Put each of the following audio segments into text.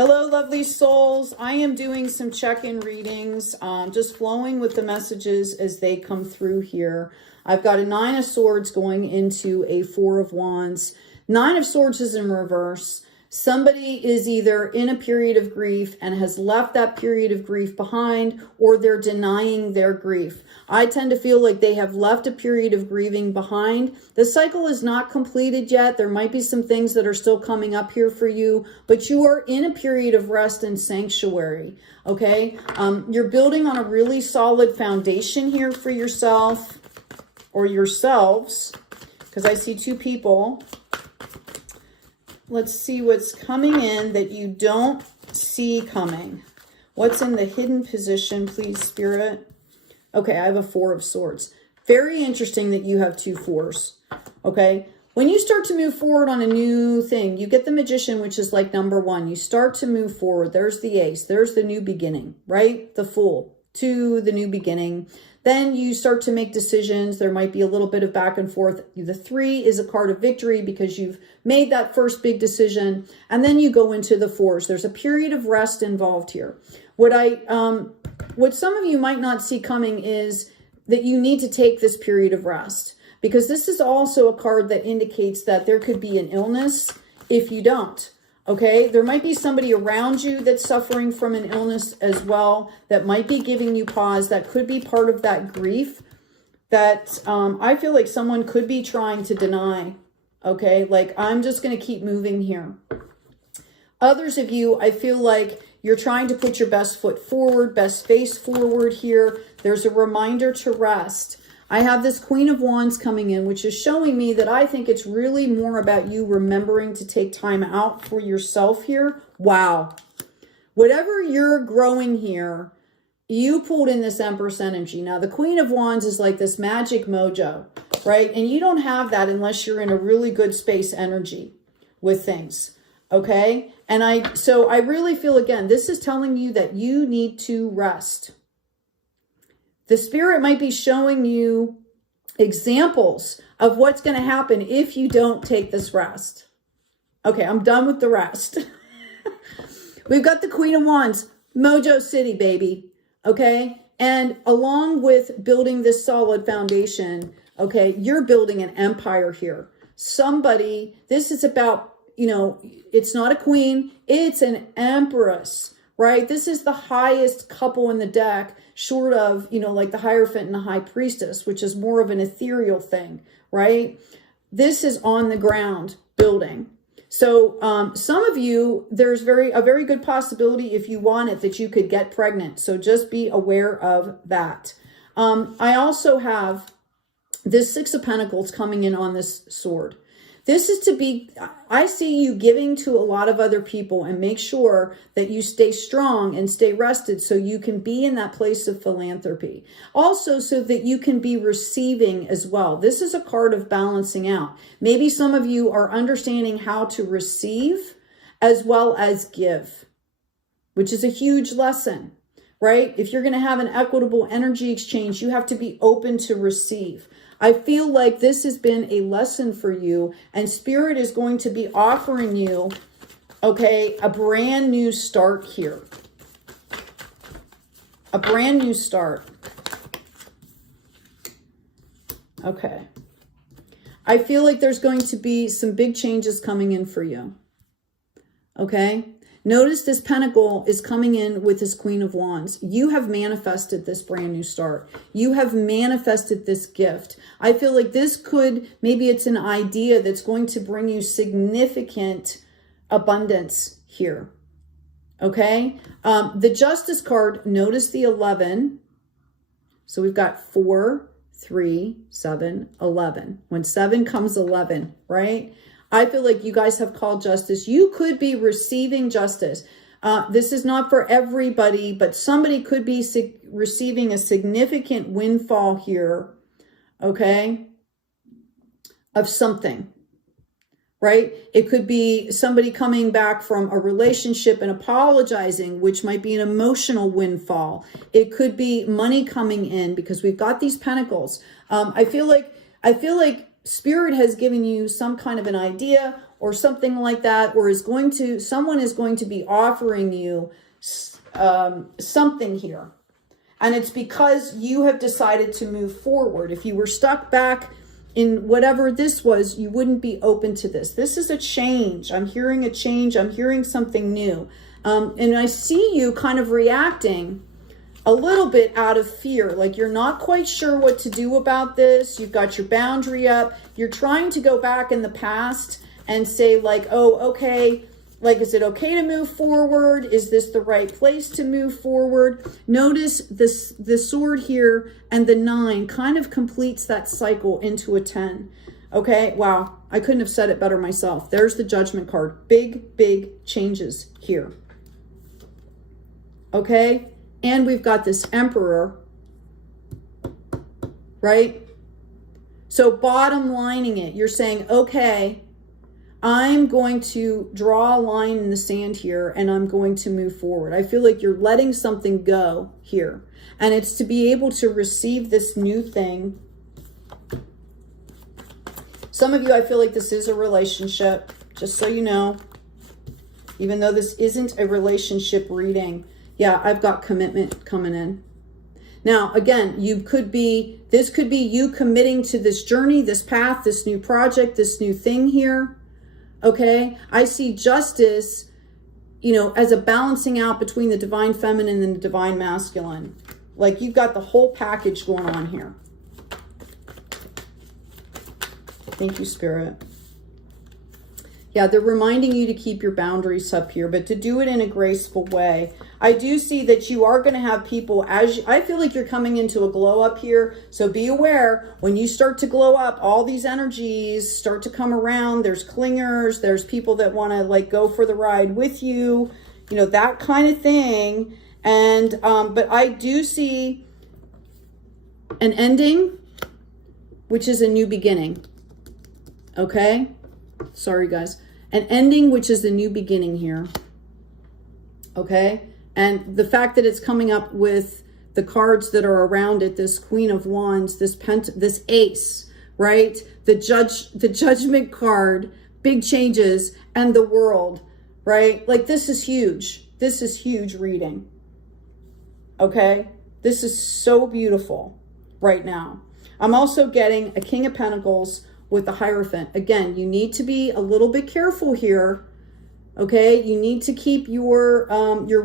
Hello, lovely souls. I am doing some check-in readings, just flowing with the messages as they come through here. I've got a 9 of Swords going into a 4 of Wands. 9 of Swords is in reverse. Somebody is either in a period of grief and has left that period of grief behind, or they're denying their grief. I tend to feel like they have left a period of grieving behind. The cycle is not completed yet. There might be some things that are still coming up here for you, but you are in a period of rest and sanctuary, okay? You're building on a really solid foundation here for yourself or yourselves, because I see 2 people. Let's see what's coming in that you don't see coming. What's in the hidden position, please, Spirit? Okay, I have a 4 of Swords. Very interesting that you have 2 4s, okay? When you start to move forward on a new thing, you get the Magician, which is like number 1. You start to move forward. There's the Ace. There's the new beginning, right? The Fool to the new beginning. Then you start to make decisions. There might be a little bit of back and forth. The 3 is a card of victory because you've made that first big decision. And then you go into the 4s. There's a period of rest involved here. What some of you might not see coming is that you need to take this period of rest, because this is also a card that indicates that there could be an illness if you don't. Okay, there might be somebody around you that's suffering from an illness as well that might be giving you pause. That could be part of that grief that I feel like someone could be trying to deny. Okay, like I'm just going to keep moving here. Others of you, I feel like you're trying to put your best foot forward, best face forward here. There's a reminder to rest. I have this Queen of Wands coming in, which is showing me that I think it's really more about you remembering to take time out for yourself here. Wow. Whatever you're growing here, you pulled in this Empress energy. Now, the Queen of Wands is like this magic mojo, right? And you don't have that unless you're in a really good space energy with things, okay? And so I really feel, again, this is telling you that you need to rest. The Spirit might be showing you examples of what's going to happen if you don't take this rest. Okay, I'm done with the rest. We've got the Queen of Wands, Mojo City, baby. Okay, and along with building this solid foundation, okay, you're building an empire here. Somebody, this is about, you know, it's not a queen, it's an empress, right? This is the highest couple in the deck, short of, you know, like the Hierophant and the High Priestess, which is more of an ethereal thing, right? This is on the ground building. So some of you, there's a very good possibility, if you want it, that you could get pregnant. So just be aware of that. I also have this 6 of Pentacles coming in on this sword. This is to be, I see you giving to a lot of other people, and make sure that you stay strong and stay rested so you can be in that place of philanthropy. Also, so that you can be receiving as well. This is a card of balancing out. Maybe some of you are understanding how to receive as well as give, which is a huge lesson, right? If you're going to have an equitable energy exchange, you have to be open to receive. I feel like this has been a lesson for you, and Spirit is going to be offering you, okay, a brand new start here. A brand new start. Okay. I feel like there's going to be some big changes coming in for you. Okay. Notice this Pentacle is coming in with this Queen of Wands. You have manifested this brand new start. You have manifested this gift. I feel like this could, maybe it's an idea that's going to bring you significant abundance here. Okay. The Justice card, notice the 11. So we've got 4, 3, 7, 11. When 7 comes 11, right? I feel like you guys have called justice. You could be receiving justice. This is not for everybody, but somebody could be receiving a significant windfall here, okay, of something, right? It could be somebody coming back from a relationship and apologizing, which might be an emotional windfall. It could be money coming in, because we've got these pentacles. I feel like Spirit has given you some kind of an idea, or something like that, or someone is going to be offering you something here. And it's because you have decided to move forward. If you were stuck back in whatever this was, you wouldn't be open to this. This is a change. I'm hearing a change. I'm hearing something new. And I see you kind of reacting a little bit out of fear. Like you're not quite sure what to do about this. You've got your boundary up. You're trying to go back in the past and say like, oh, okay, like, is it okay to move forward? Is this the right place to move forward? Notice this, the sword here and the 9 kind of completes that cycle into a 10. Okay, wow, I couldn't have said it better myself. There's the Judgment card. Big, big changes here. Okay, and we've got this Emperor, right? So bottom lining it, you're saying, okay, I'm going to draw a line in the sand here and I'm going to move forward. I feel like you're letting something go here. And it's to be able to receive this new thing. Some of you, I feel like this is a relationship, just so you know. Even though this isn't a relationship reading. Yeah, I've got commitment coming in. Now, again, this could be you committing to this journey, this path, this new project, this new thing here. Okay, I see justice, you know, as a balancing out between the divine feminine and the divine masculine. Like you've got the whole package going on here. Thank you, Spirit. Yeah, they're reminding you to keep your boundaries up here, but to do it in a graceful way. I do see that you are going to have people, I feel like you're coming into a glow up here. So be aware, when you start to glow up, all these energies start to come around. There's clingers, there's people that want to like go for the ride with you, you know, that kind of thing. And, but I do see an ending, which is a new beginning. Okay. Sorry, guys. An ending, which is a new beginning here. Okay. And the fact that it's coming up with the cards that are around it, this Queen of Wands, this Ace, right? The Judgment card, big changes, and the World, right? Like this is huge. This is huge reading. Okay. This is so beautiful right now. I'm also getting a King of Pentacles with the Hierophant. Again, you need to be a little bit careful here. Okay, you need to keep your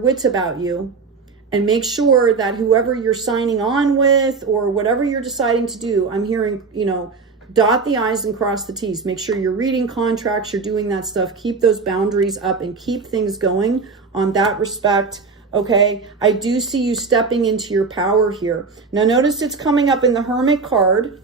wits about you and make sure that whoever you're signing on with or whatever you're deciding to do, I'm hearing, you know, dot the I's and cross the T's. Make sure you're reading contracts, you're doing that stuff. Keep those boundaries up and keep things going on that respect. Okay, I do see you stepping into your power here. Now notice it's coming up in the Hermit card.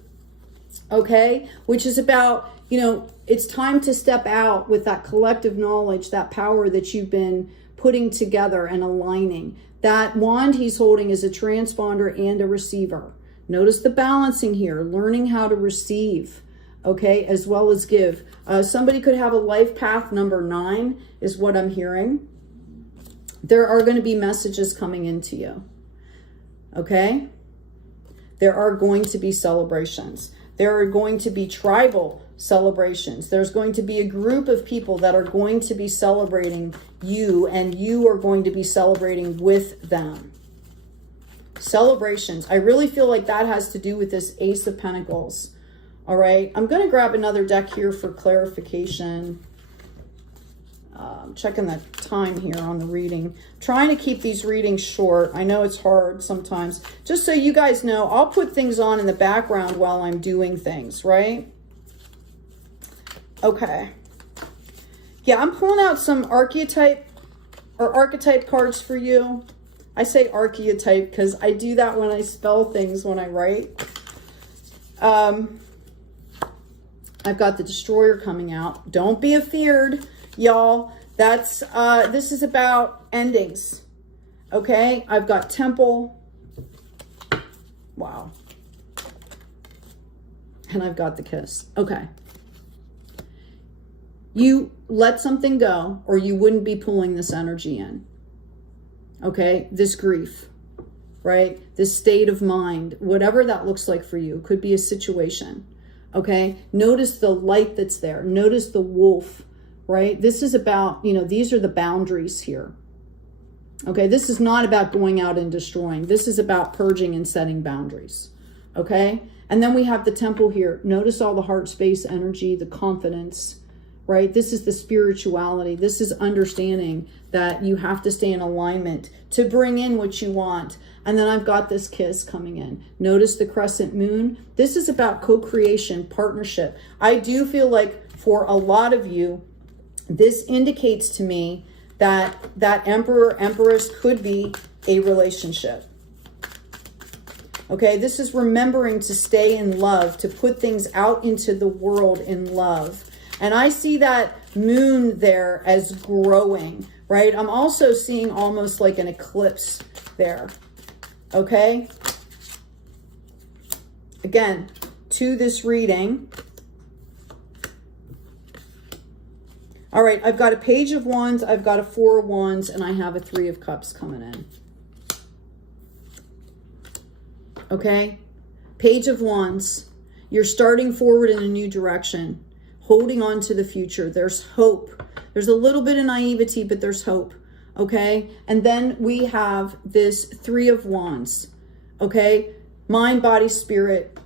Okay, which is about, you know, it's time to step out with that collective knowledge, that power that you've been putting together and aligning. That wand he's holding is a transponder and a receiver. Notice the balancing here, learning how to receive, okay, as well as give. Somebody could have a life path number 9 is what I'm hearing. There are going to be messages coming into you, okay? There are going to be celebrations. There are going to be tribal celebrations. There's going to be a group of people that are going to be celebrating you, and you are going to be celebrating with them. Celebrations. I really feel like that has to do with this Ace of Pentacles. All right. I'm going to grab another deck here for clarification. Checking the time here on the reading. Trying to keep these readings short. I know it's hard sometimes. Just so you guys know, I'll put things on in the background while I'm doing things, right? Okay. Yeah, I'm pulling out some archetype cards for you. I say archetype because I do that when I spell things when I write. I've got the Destroyer coming out. Don't be afeared, y'all. That's this is about endings. Okay, I've got Temple. Wow. And I've got the Kiss. Okay. You let something go or you wouldn't be pulling this energy in. Okay, this grief, right? This state of mind, whatever that looks like for you, could be a situation. Okay, notice the light that's there. Notice the wolf. right? This is about, you know, these are the boundaries here. Okay, this is not about going out and destroying. This is about purging and setting boundaries. Okay, and then we have the temple here. Notice all the heart space energy, the confidence, right? This is the spirituality. This is understanding that you have to stay in alignment to bring in what you want. And then I've got this kiss coming in. Notice the crescent moon. This is about co-creation, partnership. I do feel like for a lot of you, this indicates to me that that emperor, empress could be a relationship. Okay, this is remembering to stay in love, to put things out into the world in love. And I see that moon there as growing, right? I'm also seeing almost like an eclipse there. Okay? Again, to this reading. All right, I've got a Page of Wands, I've got a Four of Wands, and I have a Three of Cups coming in. Okay? Page of Wands. You're starting forward in a new direction. Holding on to the future. There's hope. There's a little bit of naivety, but there's hope. Okay? And then we have this Three of Wands. Okay? Mind, body, spirit.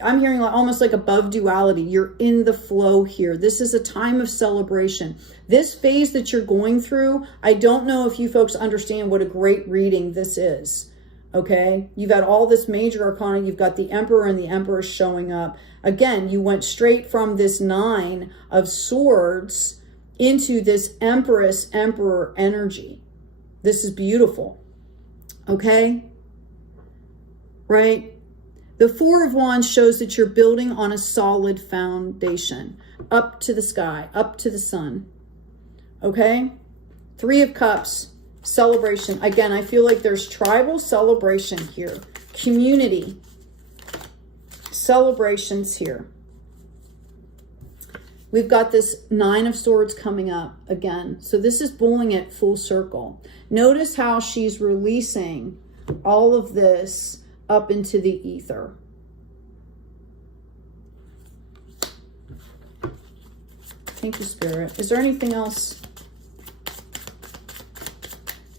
I'm hearing almost like above duality. You're in the flow here. This is a time of celebration. This phase that you're going through, I don't know if you folks understand what a great reading this is. Okay? You've got all this major arcana. You've got the Emperor and the Empress showing up. Again, you went straight from this Nine of Swords into this Empress, Emperor energy. This is beautiful. Okay? Right? The Four of Wands shows that you're building on a solid foundation. Up to the sky, up to the sun. Okay? Three of Cups, celebration. Again, I feel like there's tribal celebration here. Community. Celebrations here. We've got this Nine of Swords coming up again. So this is pulling it full circle. Notice how she's releasing all of this up into the ether. Thank you, Spirit. Is there anything else?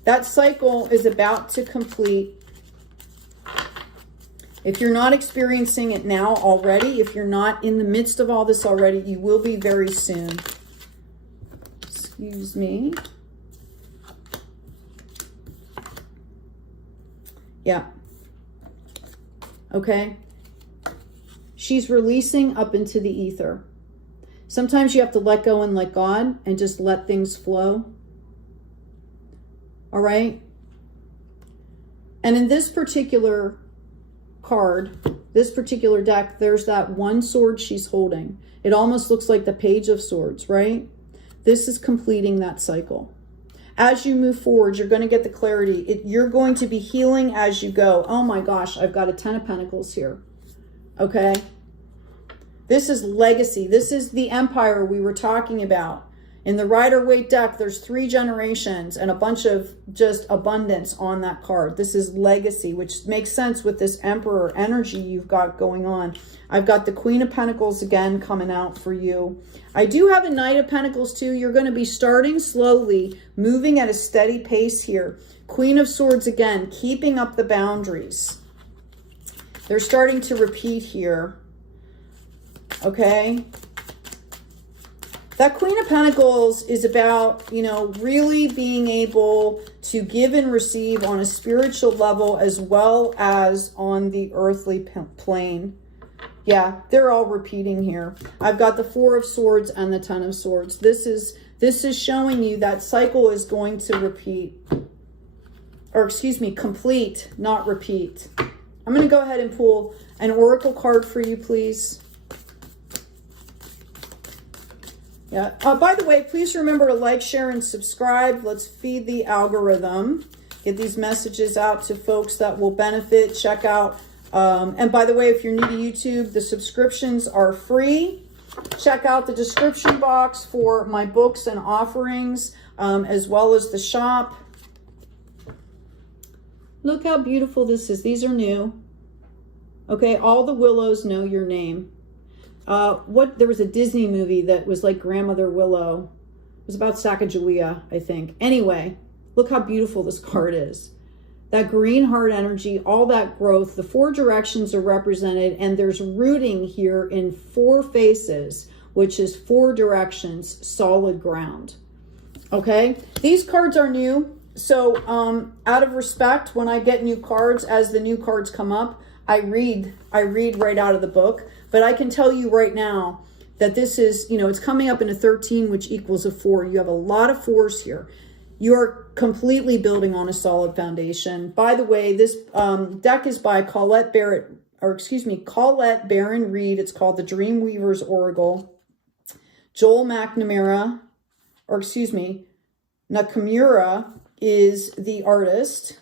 That cycle is about to complete. If you're not experiencing it now already, if you're not in the midst of all this already, you will be very soon. Excuse me. Yeah. Okay. She's releasing up into the ether. Sometimes you have to let go and let God and just let things flow. All right. And in this particular card, this particular deck, there's that one sword she's holding. It almost looks like the Page of Swords, right? This is completing that cycle. As you move forward, you're going to get the clarity. You're going to be healing as you go. Oh my gosh, I've got a Ten of Pentacles here. Okay. This is legacy. This is the empire we were talking about. In the Rider-Waite deck, there's 3 generations and a bunch of just abundance on that card. This is legacy, which makes sense with this Emperor energy you've got going on. I've got the Queen of Pentacles again coming out for you. I do have a Knight of Pentacles too. You're going to be starting slowly, moving at a steady pace here. Queen of Swords again, keeping up the boundaries. They're starting to repeat here. Okay. That Queen of Pentacles is about, you know, really being able to give and receive on a spiritual level as well as on the earthly plane. Yeah, they're all repeating here. I've got the Four of Swords and the Ten of Swords. This is showing you that cycle is going to repeat. Or excuse me, complete, not repeat. I'm going to go ahead and pull an oracle card for you, please. Yeah. By the way, please remember to like, share, and subscribe. Let's feed the algorithm. Get these messages out to folks that will benefit. Check out. And by the way, if you're new to YouTube, the subscriptions are free. Check out the description box for my books and offerings, as well as the shop. Look how beautiful this is. These are new. Okay, all the willows know your name. There was a Disney movie that was like Grandmother Willow. It was about Sacagawea, I think. Anyway, look how beautiful this card is. That green heart energy, all that growth, the 4 directions are represented, and there's rooting here in 4 faces, which is 4 directions, solid ground. Okay, these cards are new. So out of respect, when I get new cards, as the new cards come up, I read right out of the book. But I can tell you right now that this is, you know, it's coming up in a 13, which equals a 4. You have a lot of 4s here. You're completely building on a solid foundation. By the way, this deck is by Colette Barron Reed. It's called the Dreamweaver's Oracle. Joel McNamara, Nakamura is the artist.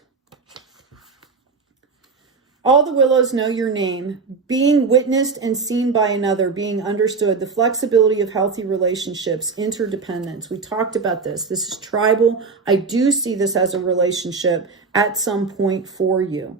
All the willows know your name. Being witnessed and seen by another, being understood, the flexibility of healthy relationships, interdependence. We talked about this. This is tribal. I do see this as a relationship at some point for you.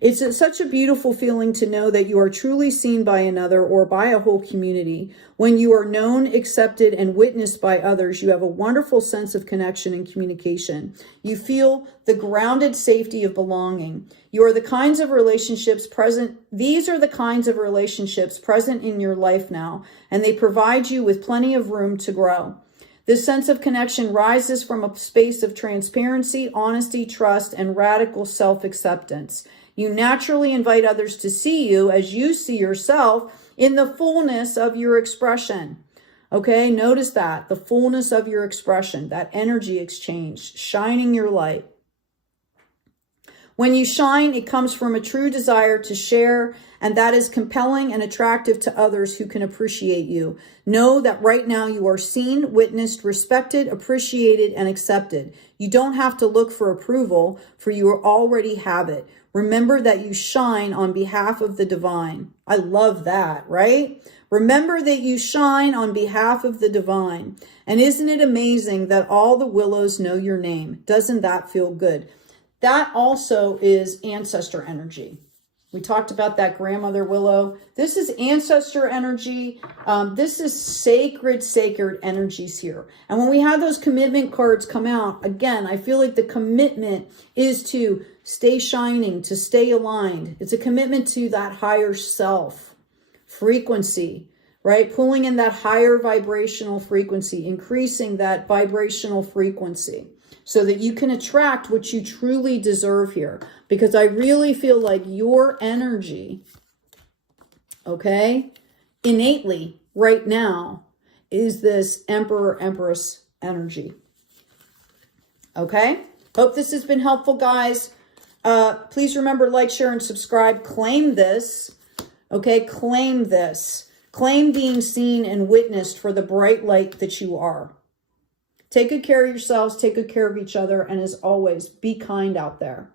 It's such a beautiful feeling to know that you are truly seen by another or by a whole community. When you are known, accepted, and witnessed by others, you have a wonderful sense of connection and communication. You feel the grounded safety of belonging. You are the kinds of relationships present. These are the kinds of relationships present in your life now, and they provide you with plenty of room to grow. This sense of connection rises from a space of transparency, honesty, trust, and radical self-acceptance. You naturally invite others to see you as you see yourself in the fullness of your expression. Okay, notice that, the fullness of your expression, that energy exchange, shining your light. When you shine, it comes from a true desire to share, and that is compelling and attractive to others who can appreciate you. Know that right now you are seen, witnessed, respected, appreciated, and accepted. You don't have to look for approval, for you already have it. Remember that you shine on behalf of the divine. I love that, right? Remember that you shine on behalf of the divine. And isn't it amazing that all the willows know your name? Doesn't that feel good? That also is ancestor energy. We talked about that grandmother willow. This is ancestor energy. This is sacred energies here. And when we have those commitment cards come out, again, I feel like the commitment is to stay shining, to stay aligned. It's a commitment to that higher self frequency, right? Pulling in that higher vibrational frequency, increasing that vibrational frequency, so that you can attract what you truly deserve here. Because I really feel like your energy, okay, innately right now is this Emperor, Empress energy. Okay? Hope this has been helpful, guys. Please remember, like, share, and subscribe. Claim this. Okay? Claim this. Claim being seen and witnessed for the bright light that you are. Take good care of yourselves, take good care of each other, and as always, be kind out there.